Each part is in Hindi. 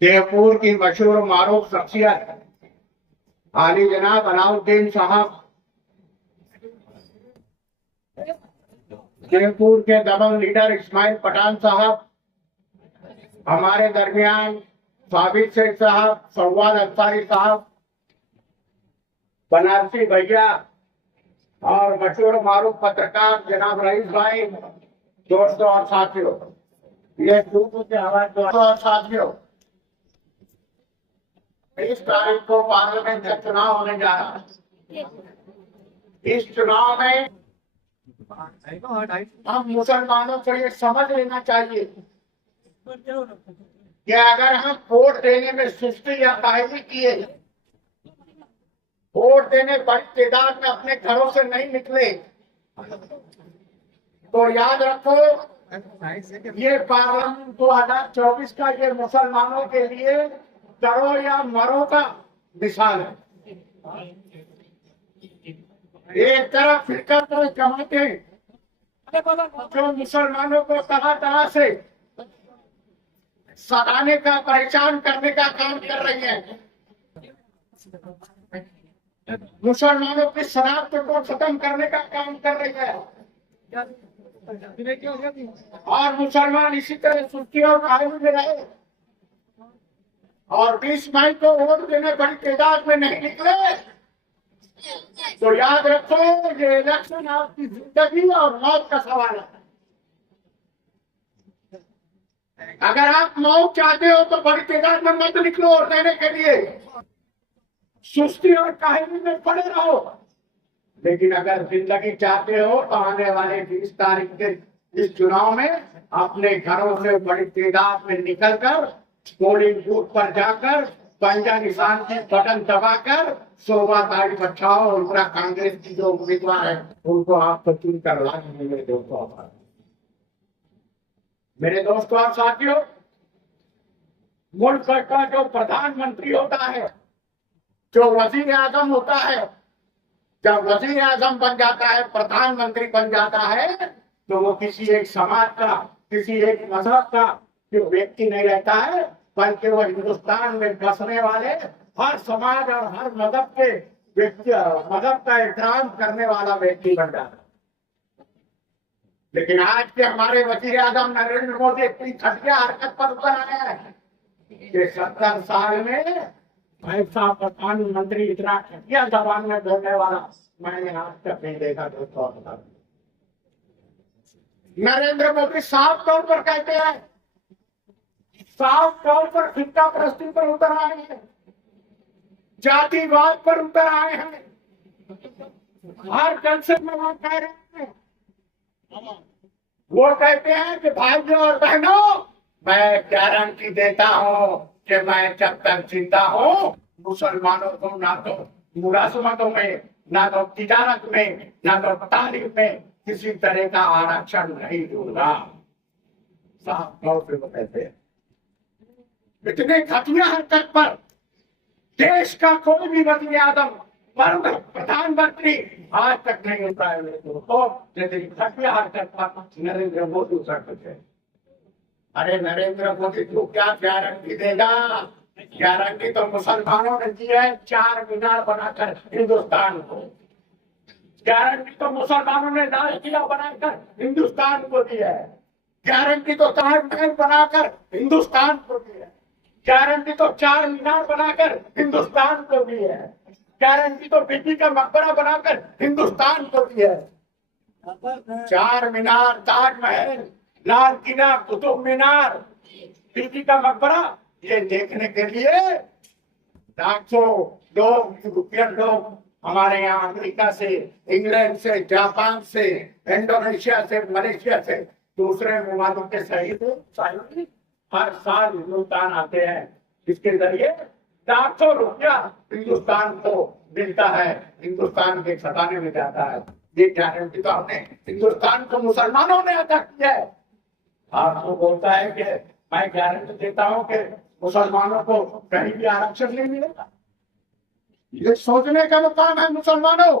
जयपुर की मशहूर मारूफ शख्सियत आली जनाब अलाउद्दीन साहब, जयपुर के दबंग लीडर इस्माइल पठान साहब, हमारे दरमियान साबित शेख साहब, फवाद अंसारी साहब, बनारसी भैया और मशहूर मारूफ पत्रकार जनाब रईस भाई, दोस्तों और साथियों, ये के हमारे दोस्तों और साथियों, 20 तारीख को पार्लियामेंट का चुनाव होने जा रहा है। इस चुनाव में हम मुसलमानों को ये समझ लेना चाहिए कि अगर हम वोट देने में सुस्ती या कायमी किए, वोट देने बड़ी तादाद में अपने घरों से नहीं निकले, तो याद रखो ये पार्लियामेंट 2024 का ये मुसलमानों के लिए करो या मरो का मिसाल है। एक तरफ फिरका तो जमाते जो मुसलमानों को तरह तरह से सताने का, परेशान करने का काम कर रही है, मुसलमानों की शराब को खत्म करने का काम कर रही है, और मुसलमान इसी तरह सुस्ती और कायमी में रहे और 20 मई को वोट देने बड़ी तादाद में नहीं निकले, तो याद रखो ये इलेक्शन आपकी जिंदगी और मौत का सवाल है। अगर आप मौत चाहते हो तो बड़ी तादाद में मत निकलो वोट देने के लिए, सुस्ती और कायमी में पड़े रहो। लेकिन अगर जिंदगी चाहते हो तो आने वाले 20 तारीख के इस चुनाव में अपने घरों से बड़ी तादाद में निकलकर पोलिंग बूथ पर जाकर पंजा निशान के बटन दबाकर शोभा तारीख बचाओ और पूरा कांग्रेस की जो उम्मीदवार है उनको आपको चुनकर लाएंगे। मेरे दोस्तों और साथियों, मुल्क का जो प्रधानमंत्री होता है, जो वजीर आजम होता है, जब वजीर आजम बन जाता है, प्रधानमंत्री बन जाता है, तो वो किसी एक समाज का, किसी एक मजहब का जो व्यक्ति नहीं रहता है, बल्कि वो हिंदुस्तान में बसने वाले हर समाज और हर मजहब के व्यक्ति, मजहब का एहतराम करने वाला व्यक्ति बन जाता है। लेकिन आज के हमारे वजीर आजम नरेंद्र मोदी इतनी घटिया हरकत पर उतर आए हैं कि 70 साल में ऐसा प्रधानमंत्री इतना घटिया जबान में बोलने वाला मैंने आज तक नहीं देखा। दोस्तों, नरेंद्र मोदी साफ तौर पर कहते हैं, साफ तौर पर फिरका परस्ती पर उतर आए हैं, जातिवाद पर उतर आए हैं, हर जलसे में वो कह रहे हैं, वो कहते हैं कि भाइयों और बहनों, मैं गारंटी देता हूं कि मैं जब तक जिंदा हूं मुसलमानों को ना तो मुलाजमतों में, ना तो तिजारत में, ना तो तालीम में किसी तरह का आरक्षण नहीं दूंगा। साफ तौर पे वो कहते हैं। इतने घटिया हरकत पर देश का कोई भी वजीर आजम, प्रधानमंत्री आज तक नहीं उतरा है। तो घटिया हरकत पर नरेंद्र मोदी उतर सकते। अरे नरेंद्र मोदी को क्या गारंटी देगा? गारंटी तो मुसलमानों ने दी है 4 मीनार बनाकर हिंदुस्तान को, गारंटी तो मुसलमानों ने लाल किला बनाकर हिंदुस्तान को दी है, गारंटी तो ताजमहल बनाकर हिंदुस्तान को दी है, गारंटी तो 4 मीनार बनाकर हिंदुस्तान को दी है, गारंटी तो बीबी का मकबरा बनाकर हिंदुस्तान को दी है। 4 मीनार, ताजमहल, लाल किला, कुतुब मीनार, बीबी का मकबरा, ये देखने के लिए लाखों लोग, यूरोपियन लोग हमारे यहाँ अमेरिका से, इंग्लैंड से, जापान से, इंडोनेशिया से, मलेशिया से, दूसरे ममालिक के शहीद हर साल हिंदुस्तान आते हैं, जिसके जरिए लाखों रुपया हिंदुस्तान को मिलता है, हिंदुस्तान के खजाने में जाता है। ये गारंटी तो हमने हिंदुस्तान को मुसलमानों ने अदा किया है। आपको बोलता है कि मैं गारंटी देता हूं कि मुसलमानों को कहीं भी आरक्षण नहीं मिलेगा। ये सोचने का मुकाम है मुसलमानों।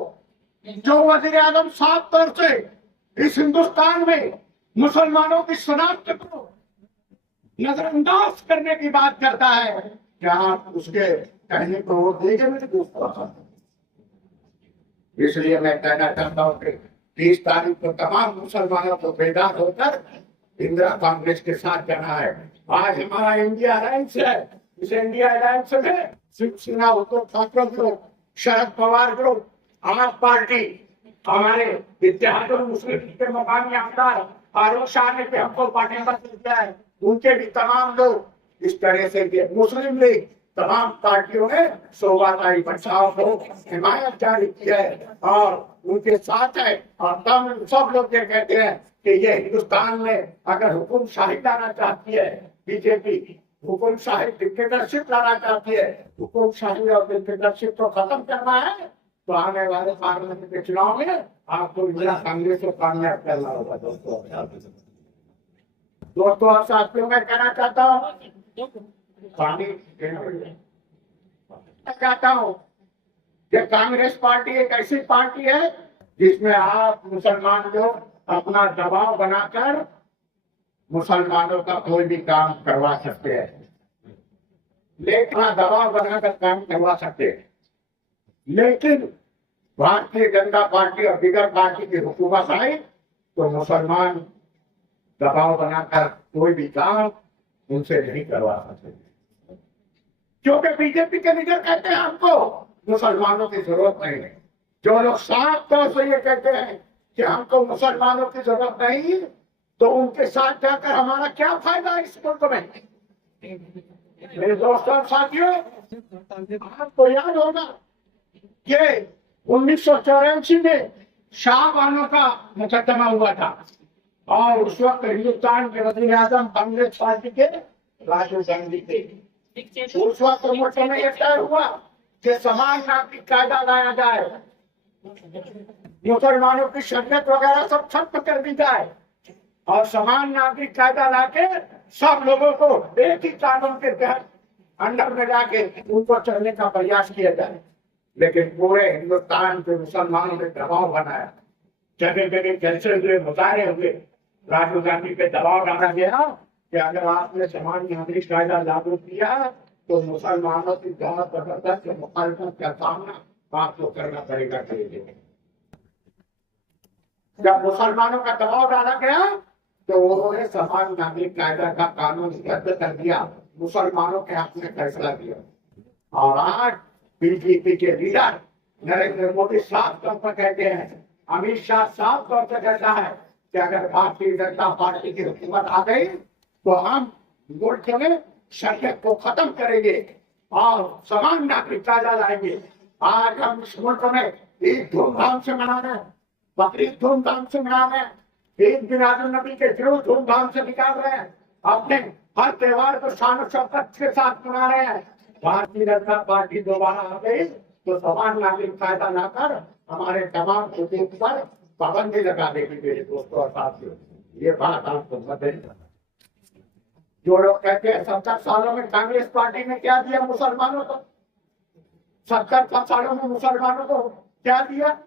जो वजीर आजम साफ तौर से इस हिंदुस्तान में मुसलमानों की शनाख्त को, नजरअंदाज करने की बात करता है, क्या आप उसके कहने को वोट देंगे मेरे दोस्तों? इसलिए मैं कहना चाहता हूँ कि 30 तारीख को तमाम मुसलमानों को बेदार होकर इंदिरा कांग्रेस के साथ जाना है। आज हमारा इंडिया अलायंस है, इस इंडिया अलायंस में शिवसेना, उद्धव ठाकरे ग्रुप, शरद पवार ग्रुप, आप पार्टी, हमारे इत्तेहादुल मुस्लिम के मकामी आमदार फारूक शाह ने भी हमको पार्टी पर दिया है, उनके भी तमाम लोग इस तरह से मुस्लिम लीग तमाम पार्टियों ने सोवाताई बचाव को हिमायत जारी की है और उनके साथ है। और तब सब लोग ये कहते हैं कि ये हिंदुस्तान में अगर हुकुमशाही लाना चाहती है बीजेपी, हुकुमशाही डिक्टेटरशिप लाना चाहती है, हुकुमशाही और डिक्टेटरशिप को खत्म करना है, तो आने वाले पार्लियामेंट के चुनाव में आपको इंदिरा कांग्रेस को कामयाब करना होगा। दोस्तों और साथियों, मैं कहना चाहता हूँ चाहता हूँ कि कांग्रेस पार्टी एक ऐसी पार्टी है जिसमें आप मुसलमान लोग अपना दबाव बनाकर मुसलमानों का कोई भी काम करवा सकते हैं, लेकिन दबाव बनाकर काम करवा सकते हैं। लेकिन भारतीय जनता पार्टी और दीगर पार्टी की हुकूमत आई तो मुसलमान दबाव बनाकर कोई भी काम उनसे नहीं करवा सकते, क्योंकि बीजेपी के लीडर कहते हैं हमको मुसलमानों की जरूरत नहीं है। जो लोग साफ तौर से ये कहते हैं कि हमको मुसलमानों की जरूरत नहीं, तो उनके साथ जाकर हमारा क्या फायदा इस मुल्क में? मेरे दोस्तों साथियों, आपको याद होगा कि 1984 में शाहबानों का मुकदमा हुआ था और उस वक्त हिंदुस्तान के वजीर आजम कांग्रेस पार्टी के राजीव गांधी थे। उस वक्त मोर्चे में यह तय हुआ कि समान नागरिक कायदा लाया जाए, मुसलमानों की शरीयत वगैरह सब खत्म कर दी जाए और समान नागरिक कायदा लाके सब लोगों को एक ही कानून के तहत अंडर में लाके उनको चलने का प्रयास किया जाए। लेकिन पूरे हिंदुस्तान के मुसलमानों ने दबाव बनाया, जगह जगह जलसे हुए, मुजाहरे हुए, राजीव गांधी पे दबाव डाला गया कि अगर आपने समान नागरिक कायदा लागू किया तो मुसलमानों की बहुत जबरदस्त मुखालफत का सामना आपको करना पड़ेगा। जब मुसलमानों का दबाव डाला गया तो उन्होंने समान नागरिक कायदा का कानून रद्द कर दिया, मुसलमानों के हक में फैसला दिया। और आज बीजेपी के लीडर नरेंद्र मोदी साफ तौर पर कहते हैं, अमित शाह साफ तौर पर कहता है कि अगर भारतीय जनता पार्टी की हुकूमत आ गई तो हम मुल्क में शरीयत को खत्म करेंगे और समान नागरिक कायदा लाएंगे। आज हम इस मुल्क में ईद धूमधाम से मना रहे हैं, बकरीद धूमधाम से मना रहे हैं, ईद मिलादुन नबी के जुलूस धूमधाम से निकाल रहे हैं, अपने हर त्योहार को शान और शौकत के साथ मना रहे हैं। भारतीय जनता पार्टी दोबारा आ गई तो समान नागरिक कायदा लाकर हमारे तमाम हुकूक पर पाबंदी लगा देगी। मेरे दोस्तों और साथियों, ये बात आपको बताइए। जो लोग कहते हैं 70 सालों में कांग्रेस पार्टी ने क्या दिया मुसलमानों को, 70 सालों में मुसलमानों को क्या दिया,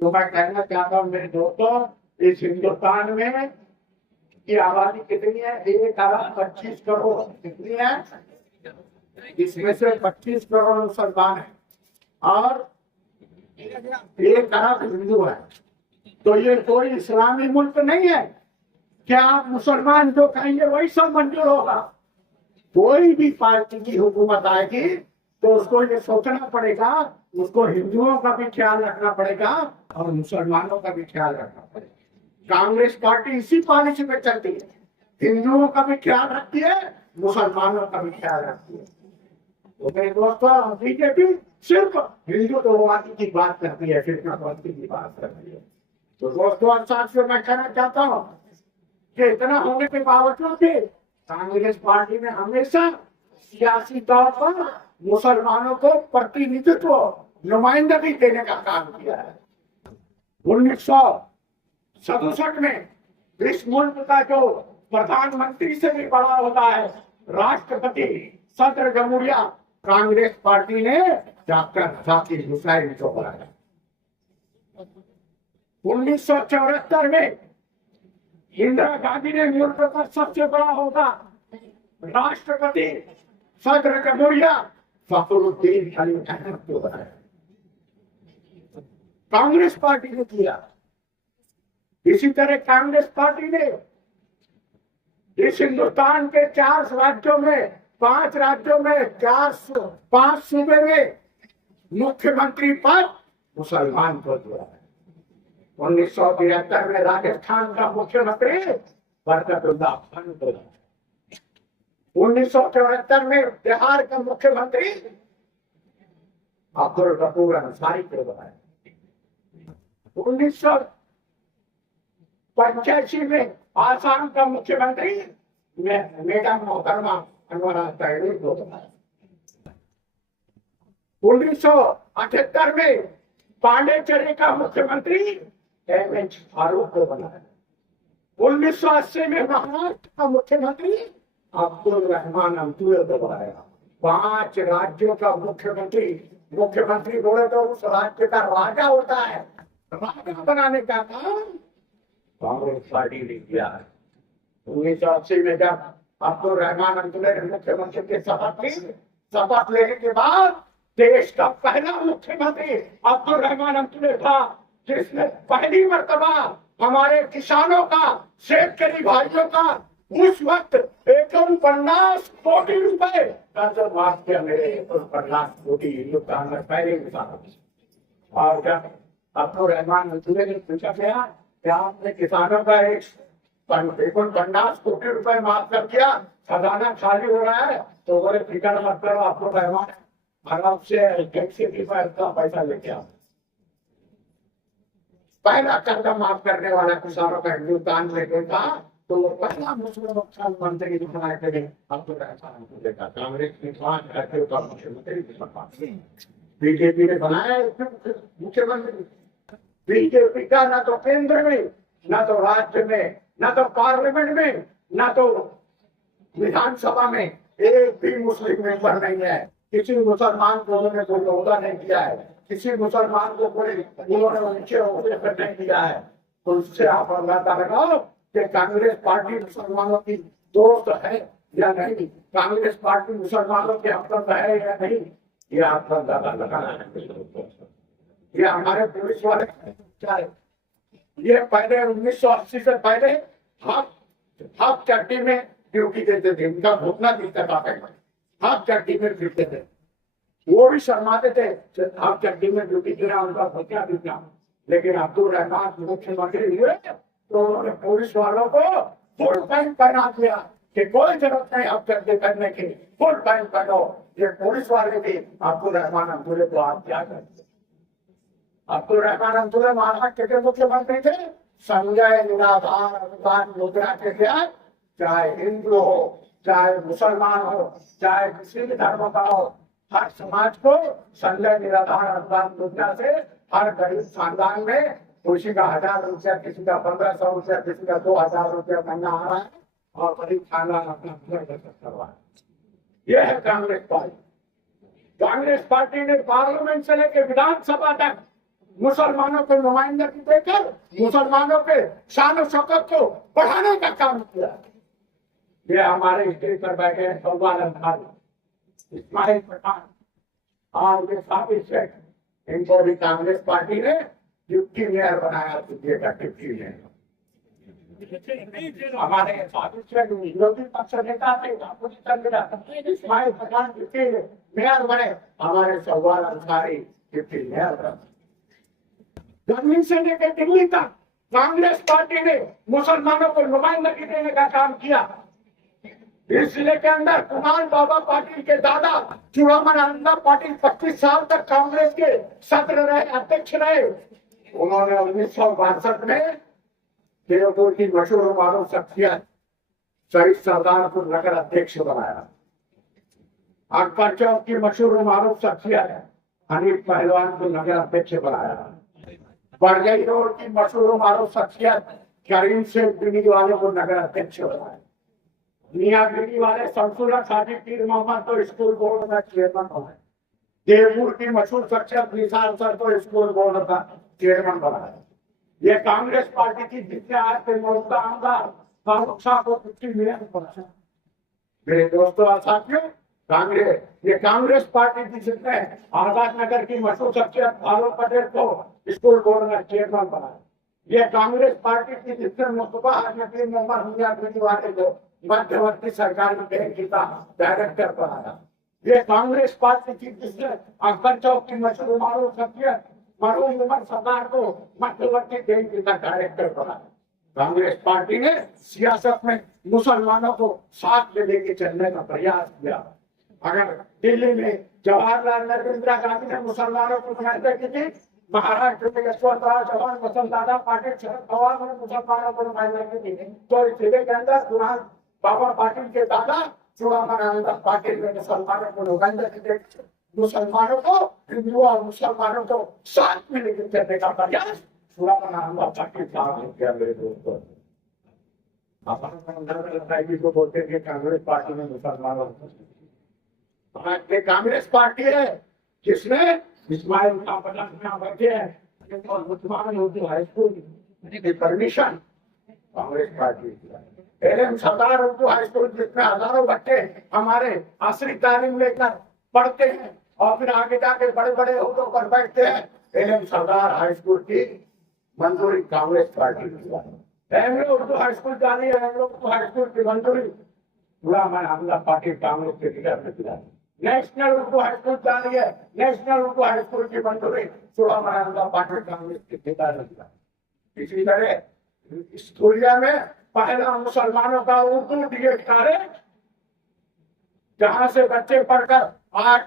तो मैं कहना चाहता हूँ मेरे दोस्तों, इस हिंदुस्तान में की आबादी कितनी है? 1,25 करोड़। कितनी है? इसमें से 25 करोड़ मुसलमान है और 1 अरब हिंदू है। तो ये कोई इस्लामी मुल्क नहीं है। क्या आप मुसलमान जो कहेंगे वही सब मंजूर होगा? कोई भी पार्टी की हुकूमत आएगी तो उसको ये सोचना पड़ेगा, उसको हिंदुओं का भी ख्याल रखना पड़ेगा और मुसलमानों का भी ख्याल रखना पड़ेगा। कांग्रेस पार्टी इसी पॉलिसी में चलती है, हिंदुओं का भी ख्याल रखती है, मुसलमानों का भी ख्याल रखती है। तो मेरे दोस्तों, बीजेपी सिर्फ हिंदुत्ववादी की बात करती है, फिरकापंथी की बात करती है। तो दोस्तों साथियों, मैं कहना चाहता हूँ कि इतना होने के बावजूद भी कांग्रेस पार्टी ने हमेशा सियासी तौर पर मुसलमानों को प्रतिनिधित्व, नुमाइंदगी देने का काम किया है। 1967 में इस मुल्क का जो प्रधानमंत्री से भी बड़ा होता है, राष्ट्रपति, सदर जमहूरिया, कांग्रेस पार्टी ने डॉक्टर जाकिर हुसैन को बनाया। 1974 में इंदिरा गांधी ने मुल्क का सबसे बड़ा होगा राष्ट्रपति सदर जमहूरिया फखरुद्दीन अली अहमद को बनाया। कांग्रेस पार्टी ने किया। इसी तरह कांग्रेस पार्टी ने इस हिंदुस्तान के 4 राज्यों में 5 राज्यों में 5 सूबे में मुख्यमंत्री पद मुसलमान को दिया है। 1973 में राजस्थान का मुख्यमंत्री बरकतुल्लाह खान को दिया। 1974 में बिहार का मुख्यमंत्री अब्दुल गफूर अंसारी को बनाया। 1985 में आसाम का मुख्यमंत्री मैडम मोहतरमा अनवरा तहरीर को बनाया। 1978 में पांडेचेरी का मुख्यमंत्री एम.एच. फारूक को बनाया। 1980 में महाराष्ट्र का मुख्यमंत्री अब्दुल रहमान अब्दुल को बनाया। 5 राज्यों का मुख्यमंत्री बोले तो उस राज्य का राजा होता है। राजा बनाने का काम कांग्रेस पार्टी ने किया है। 1980 में जब अब्दुल रहमान अब्दुल ने मुख्यमंत्री की शपथ लेने के बाद देश का पहला मुख्यमंत्री अब्दुल रहमान अब्दुल था, जिसने पहली मर्तबा हमारे किसानों का, शेतकरी भाइयों का उस वक्त 49 कोटी रुपए कर्ज माफ किया। मेरे 49 कोटी हिंदुस्तान में पहले किसानों। और जब अब्दुल रहमान अब्दुल ने पूछा गया कि आपने किसानों का 49 कोटी रुपए माफ कर दिया, खजाना खाली हो रहा है, तो बोले फिक्र मत करो, अब्दुल रहमान भारत से पैसा लेके आओ। पहला कर्ज माफ करने वाला किसानों का हिंदुस्तान में था, तो वो पहला मुस्लिम मुख्यमंत्री बनाए थे अब्दुल रहमान अब्दुल का। कांग्रेस के 5 राज्यों का मुख्यमंत्री बीजेपी ने बनाया मुख्यमंत्री। बीजेपी का ना तो केंद्र में, ना तो राज्य में, ना तो पार्लियामेंट में, ना तो विधानसभा में एक भी मुस्लिम मेंबर नहीं है। किसी मुसलमान को उन्होंने कोई ओहदा नहीं दिया है, किसी मुसलमान को कोई उन्होंने ऊंचे ओहदे पर नहीं दिया है। तो उससे आप अंदाजा लगाओ कि कांग्रेस पार्टी मुसलमानों की दोस्त है या नहीं, कांग्रेस पार्टी मुसलमानों के हमदर्द है या नहीं, ये आप अंदाजा लगाना है। ये हमारे पुलिस वाले क्या है, ये पहले 1980 से पहले हाफ चट्टी में ड्यूटी देते थे। उनका घुटना दिखता था, हाफ चट्टी में फिरते थे। वो भी शर्माते थे, हाफ चट्टी में ड्यूटी देना उनका घुटना दिखना। लेकिन अब्दुल रहमान मुख्यमंत्री हुए तो उन्होंने पुलिस वालों को फुल पैंट पहना दिया कि कोई जरूरत नहीं हाफ चट्टी पहनने की, फुल पैंट पहनो। ये पुलिस वाले भी अब्दुल रहमान अब्दुल को आप क्या करते। अब्दुल रहमान अब्दुल महाराष्ट्र के मुख्यमंत्री थे। संजय निराधार अनुदान योजना के तहत चाहे हिंदू हो, चाहे मुसलमान हो, चाहे किसी भी धर्म का हो, हर समाज को संजय निराधार अनुदान योजना से हर गरीब खानदान में किसी का 1000 रुपया, किसी का 1500 रुपया, किसी का 2000 रुपया महीना आ रहा है और गरीब खानदान अपना करवा है। यह है कांग्रेस पार्टी। कांग्रेस पार्टी ने पार्लियामेंट से लेकर विधानसभा तक मुसलमानों को नुमाइंदगी देकर मुसलमानों के शान और शौकत को बढ़ाने का काम किया। ये हमारे स्टेज पर बैठे हैं सौगाल अंसारी, इस्माइल पठान और ये साबिर शेख, इनको भी कांग्रेस पार्टी ने डिप्टी मेयर बनाया। डिप्टी मेयर हमारे साबिर शेख विरोधी पक्ष नेता थे, इस्माइल पठान डिप्टी मेयर बने, हमारे सौगाल अंसारी डिप्टी मेयर बने। जमीन से लेकर दिल्ली तक कांग्रेस पार्टी ने मुसलमानों को नुमाइंदगी देने का काम किया। इस जिले के अंदर कुमार बाबा पाटिल के दादा चूड़ामन पाटिल 25 साल तक कांग्रेस के सदर रहे, अध्यक्ष रहे। उन्होंने 1962 में देवपुर की मशहूर मारूफ शख्सियत शहीद सरदारपुर नगर अध्यक्ष बनाया। अकबर चौक की मशहूर मारूफ शख्सियत हनीफ पहलवान को नगर अध्यक्ष बनाया। बरगई रोड की मशहूर मारूफ शख्सियत करीम शेख बिनी वाले को नगर अध्यक्ष बनाया। मियाँ बिनी वाले शमसुल्लाह साजी पीर मोहम्मद को स्कूल बोर्ड का चेयरमैन बनाया। देवपुर की मशहूर शख्सियत निसार सर को स्कूल बोर्ड का चेयरमैन बनाया। ये कांग्रेस पार्टी की जितने आज के मौजूदा आमदार फारूक शाह को 50 मिलियन पहुंचा। मेरे दोस्तों और साथियों, कांग्रेस, ये कांग्रेस पार्टी थी जिसने आजाद नगर की मशहूर शख्सियत भानु पटेल को स्कूल बोर्ड में चेयरमैन बनाया। ये कांग्रेस पार्टी थी जिसने मुस्तफा नकीम मोहम्मद मियां वाले को मध्यवर्ती सरकारी बैंक का डायरेक्टर बनाया। ये कांग्रेस पार्टी थी जिसने अकबर चौक की मशहूर मारूफ शख्सियत मरहूम उमर सरदार को मध्यवर्ती बैंक का डायरेक्टर बनाया। कांग्रेस पार्टी ने सियासत में मुसलमानों को साथ में लेके चलने का प्रयास किया। अगर दिल्ली में जवाहरलाल नेहरू इंदिरा गांधी ने मुसलमानों को नुमाइंदगी की थी, महाराष्ट्र में यशवंतराव चौहान वसंतदादा पाटिल शरद पवार ने मुसलमानों को नुमाइंदगी की थी, तो इस जिले के अंदर चुनाव बाबा पाटिल के दादा चुनाव पाटिल ने मुसलमानों को नुमाइंदगी दी। मुसलमानों को, हिंदुओं और मुसलमानों को साथ में लेकर चलने का प्रयास को बोलते हैं कांग्रेस पार्टी में मुसलमानों कांग्रेस पार्टी है जिसने इस्माइल बैठे हैं हाई स्कूल की परमिशन कांग्रेस पार्टी सरदार उर्दू हाई स्कूल जिसमें हजारों बच्चे हमारे असली तालीम लेकर पढ़ते हैं और फिर आगे जाके बड़े बड़े उर्दों पर बैठते हैं। सरदार हाई स्कूल की मंजूरी कांग्रेस पार्टी की उर्दू हाई स्कूल डाली है। उर्दू हाई स्कूल की मंजूरी पार्टी कांग्रेस के लीडर ने दिलाई। नेशनल उर्दू हाई स्कूल डाली है। नेशनल उर्दू हाई स्कूल की मंजूरी पार्टी कांग्रेस के लीडर ने दिलाई। इसी तरह स्कूलिया में पहला मुसलमानों का उर्दू डीएड कॉलेज, जहां से बच्चे पढ़कर आज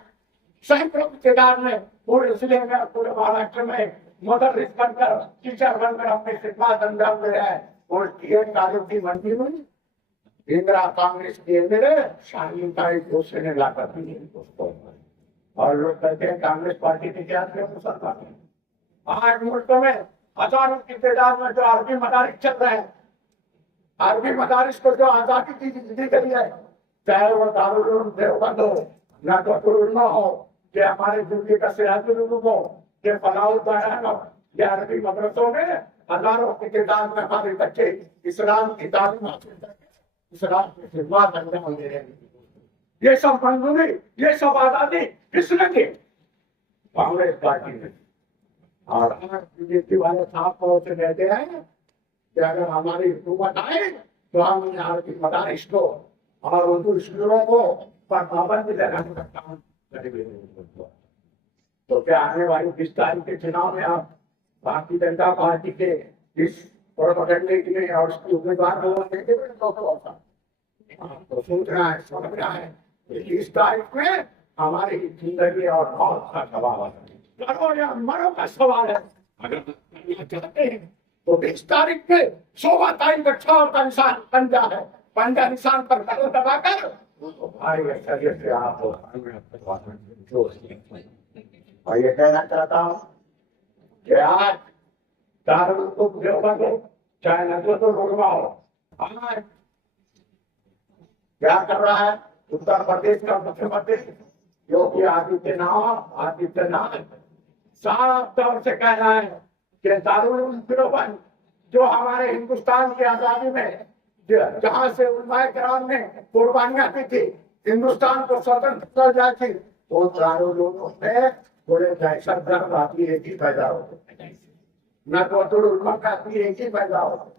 सैकड़ों रिश्तेदार ने पूरे जिले में पूरे महाराष्ट्र में मदरस बनकर टीचर बनकर अपनी खिदमत अंजाम दे रहा है। और डीएड कॉलेज की मंजूरी इंदिरा कांग्रेस के एमएलए शाहीन का एक दूसरे ने लाकर दी उसको। और लोग कहते हैं कांग्रेस पार्टी के क्या मुसलमान। आज मुल्क में हजारों की तादाद में जो अरबी मदारिस चल रहे हैं, अरबी मदारिस को जो आजादी की दी गई है, चाहे वो दारुल उलूम देवबंद हो या तो हो, कि हमारे दिल्ली का सिराजुल उलूम हो, कि फलाउल बयान हो, या अरबी मदरसों में हजारों की तादाद में हमारे बच्चे इस्लाम की तालीम हासिल करके इस्लाम की खिदमत अंजाम दे रहे हैं। ये सब मंजूरी, ये सब आजादी किसने दी? कांग्रेस पार्टी ने। और बीजेपी वाले साफ तौर से कहते हैं कि अगर हमारी हुकूमत आए तो हम यहाँ की मदारिस को और उर्दू स्कूलों को पर पाबंदी लगाने का काम करेंगे। तो क्या आने वाली 20 तारीख के चुनाव में आप भारतीय जनता पार्टी के इस प्रोपेगेंडे के लिए और उसकी उम्मीदवार को देंगे? तो सोचना है, समझना है 20 तारीख में हमारी जिंदगी और मौत का सवाल है, करो या मरो का सवाल है। अगर चाहते हैं तो 20 तारीख में 16 तारीख को 6 का निशान पंजा है, पंजा निशान पर कदम दबाकर भाई से आप और ये कहना चाहता हूँ कि आज दारुल उलूम देवबंद हो चाहे नजरुल उलमा हो, आज क्या कर रहा है उत्तर प्रदेश का मुख्यमंत्री योगी आदित्यनाथ साफ तौर से कह रहा है कि दारुल उलूम देवबंद जो हमारे हिंदुस्तान की आजादी में जहां से उलमाए किराम ने कुर्बानियां की थी, हिंदुस्तान को स्वतंत्रता दी थी, वो दारुल उलूम में थोड़े दहशत गर्द आदमी एक ही पैदा हो, नजरुल उलमा का आदमी एक ही पैदा हो।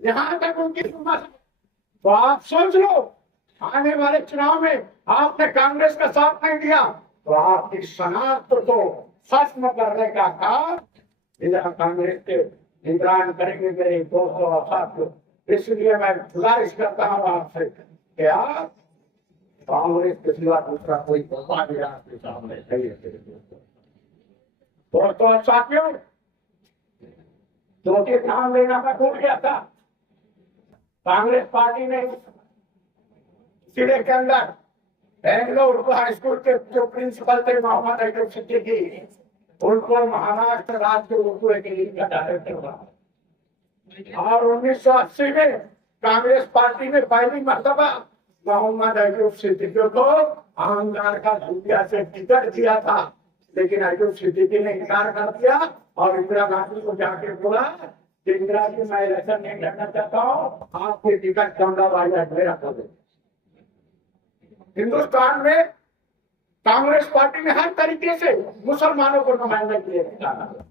यहाँ तक उनकी तो आप सोच लो, आने वाले चुनाव में आपने कांग्रेस का साथ नहीं दिया तो आपकी शनाख्त को खत्म करने का काम इंदिरा कांग्रेस के निगरान करेंगे मेरे दोस्तों और साथियों। इसलिए मैं गुजारिश करता हूँ आपसे कि आप कांग्रेस के सिवा दूसरा कोई पार्टी आपके सामने नहीं है। दोस्तों और साथियों, दो के नाम लेना मैं भूल गया था। कांग्रेस पार्टी ने जिले के अंदर बेंगलोर हाई स्कूल के जो प्रिंसिपल थे मोहम्मद अयूब सिद्दीकी, उनको महाराष्ट्र राज्य उर्दू अकेडमी का डायरेक्टर बना। और 1980 में कांग्रेस पार्टी ने पहली मर्तबा मोहम्मद अयूब सिद्दीकी को आमदार का धूलिया से टिकट दिया था, लेकिन अयूब सिद्दीकी ने इनकार कर दिया और इंदिरा गांधी को जाके बोला कि इंदिरा जी मैं इलेक्शन नहीं लड़ना चाहता हूँ, आपके टिकट कमला वाला मेरा कर दे। हिंदुस्तान में कांग्रेस पार्टी ने हर तरीके से मुसलमानों को नुमाइंदा के लिए निकाला।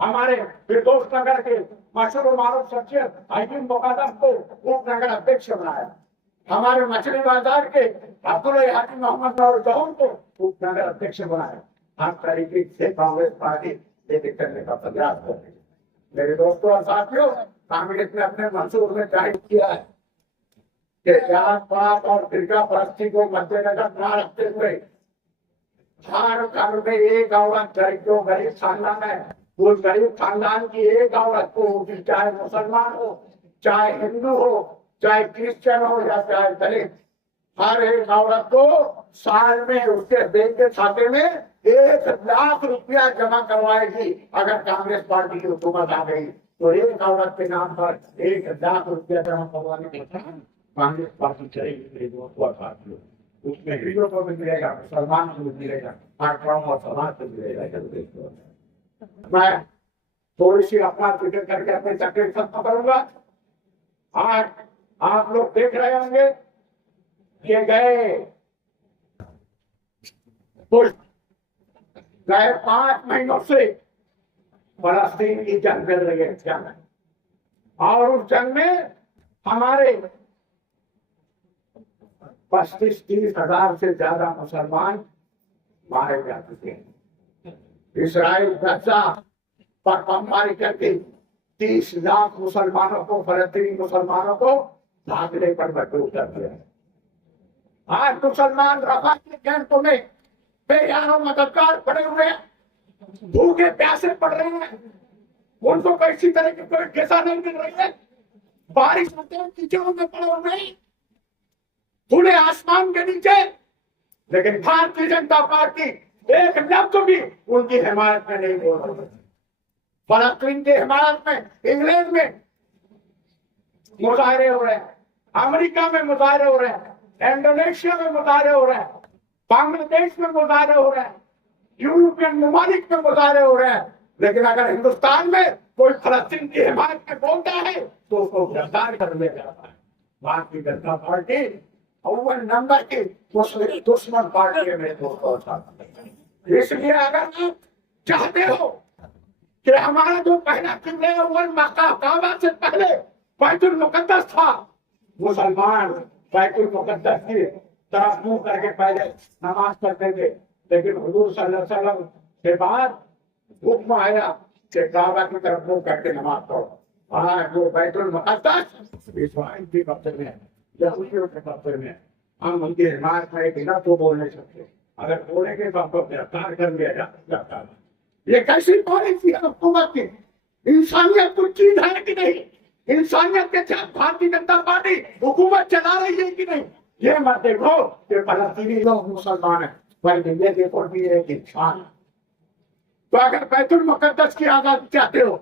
हमारे फिरदौस नगर के मशहूर मारूफ शख्सियत हाकिम मुकद्दम को उपनगर अध्यक्ष बनाया। हमारे मछली बाजार के अब्दुल हाजी मोहम्मद और जौन को उपनगर अध्यक्ष बनाया। हर तरीके से कांग्रेस पार्टी ये करने का प्रयास कर रही है। मेरे दोस्तों और साथियों, कांग्रेस ने अपने मंसूर में जाहिर किया है कि जात पात और फिरका परस्ती को मद्देनजर न रखते हुए हर घर में एक औरत जो गरीब खानदान है, उस गरीब खानदान की एक औरत को, चाहे मुसलमान हो, चाहे हिंदू हो, चाहे क्रिश्चियन हो या चाहे दलित, हर एक औरत को साल में उसके बैंक के खाते में 1,00,000 रुपया जमा करवाएगी। अगर कांग्रेस पार्टी की हुकूमत आ गई तो एक औरत के नाम पर 1,00,000 रुपया जमा करवाने के बाद कांग्रेस पार्टी चलेगी। उसमें हिंदुओं को भी मिलेगा, मुसलमान को भी मिलेगा, हर कौम और समाज को मिलेगा। मैं थोड़ी सी अपना फिक्र करके अपनी तकलीफ खत्म करूंगा। आज आप लोग देख रहे होंगे कि गए 5 महीनों से फलस्तीन की जंग चल रही है और उस जंग में हमारे 25-30 हजार से ज्यादा मुसलमान मारे जा चुके हैं। इसराइल गजा पर बमबारी करके 30 लाख मुसलमानों को, फलस्तीनी मुसलमानों को भागने पर मजबूर कर दिया। आज मुसलमान रफा के कैंपों में बेयारों मददगार पड़े हुए हैं, भूखे प्यासे पड़ रहे हैं, उनको किसी तरह की कोई गिजा नहीं मिल रही है। बारिश होते हैं, कीचड़ों में पड़े हुए हैं, खुले आसमान के नीचे, लेकिन भारतीय जनता पार्टी एक लफ्ज भी उनकी हिमायत में नहीं बोल रही। फलस्तीन की हिमायत में इंग्लैंड में मुजाहरे हो रहे हैं, अमेरिका में मुजाहरे हो रहे हैं, इंडोनेशिया में मुजाहरे हो रहे हैं, बांग्लादेश में मुजाहरे हो रहे हैं, यूरोपियन ममालिक में मुजाहरे हो रहे हैं, लेकिन अगर हिंदुस्तान में कोई फलस्तीन की हिमायत में बोलता है तो उसको गिरफ्तार कर लिया जाता है। भारतीय जनता पार्टी अव्वल नंबर की मुस्लिम दुश्मन पार्टी है मेरे दोस्तों। इसलिए अगर आप चाहते हो कि हमारा जो पहला किबला अव्वल मक्का काबा से पहले बैतुल मुकद्दस था, मुसलमान बैतुल मुकद्दस की तरफ मुंह करके पहले नमाज पढ़ते थे, लेकिन हुजूर सल्लल्लाहु अलैहि वसल्लम के बाद हुक्म आया कि काबा की तरफ मुंह करके नमाज पढ़ो। आज वो बैतुल मुकद्दस इस्राइल के कब्जे में है, यहूदियों के कब्जे में है। हम उनकी हिमायत में बिना तो बोल नहीं सकते, अगर बोलेंगे तो आपको गिरफ्तार कर लिया जाता है। ये कैसी पॉलिसी है हुकूमत की? इंसानियत कुछ चीज है कि नहीं? इंसानियत के साथ भारतीय जनता पार्टी हुकूमत चला रही है कि नहीं? ये मत देखो कि फलस्तीनी लोग मुसलमान है, बल्कि ये देखो कि एक इंसान। तो अगर बैतुल मुकद्दस की आजादी चाहते हो,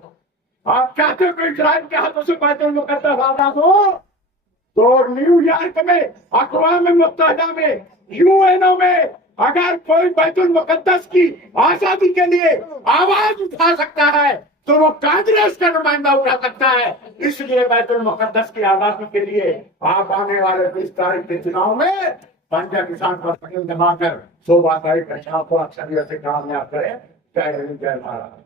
आप चाहते हो कि इजराइल के हाथों से बैतुल मुकद्दस आजाद हो, तो न्यूयॉर्क में, अक़वाम मुत्तहिदा में, यूएनओ में अगर कोई बैतुल मुकद्दस की आजादी के लिए आवाज उठा सकता है तो वो कांग्रेस का नुमाइंदा उठा सकता है। इसलिए बैतुल मुकद्दस की आजादी के लिए आप आने वाले 20 तारीख के चुनाव में पंजाब किसान पर जमा कर 100 का छाप को अक्सरियत से कामयाब करें। जय हिंद, जय भारत।